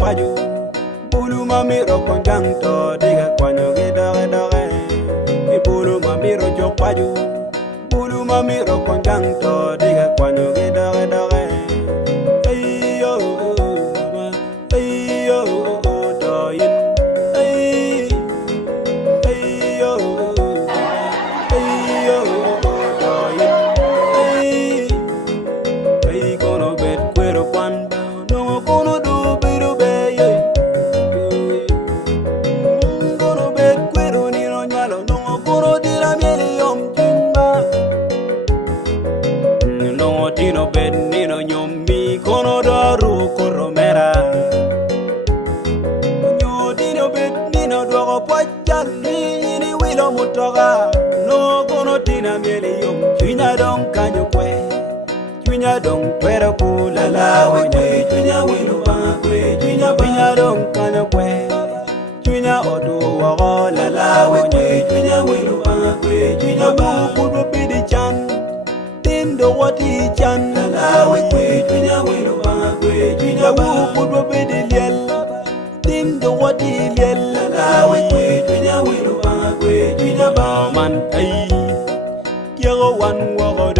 paju bulu mamiro kon janto diga kwanyo ge dore dore mi bulu mamiro jok paju bulu mamiro kon janto diga kwanyo ge dore dore ayo mama ayo doyin ayo doyin ay kono bet kwero kwanda no kono do biru be kono bet kwero ni no nyalo no kono dira mieli yom jimba no tino bet ni no nyomi kono daru koromera no tino bet ni no dwago pachal ni wilo mutoga no kono dira mieli yom chinya don kanyo kwe Chunya dong pero kula lawe kwe Chunya wilu banga kwe Chunya dong kanya kwe Chunya odu wago la lawe kwe Chunya wilu banga kwe Chunya buku bidi chan Tindo wati chan la lawe kwe Chunya wilu banga kwe Chunya buku bidi liel Tindo wati liel la lawe kwe Chunya wilu banga kwe Chunya ba man ay Kiago wan wago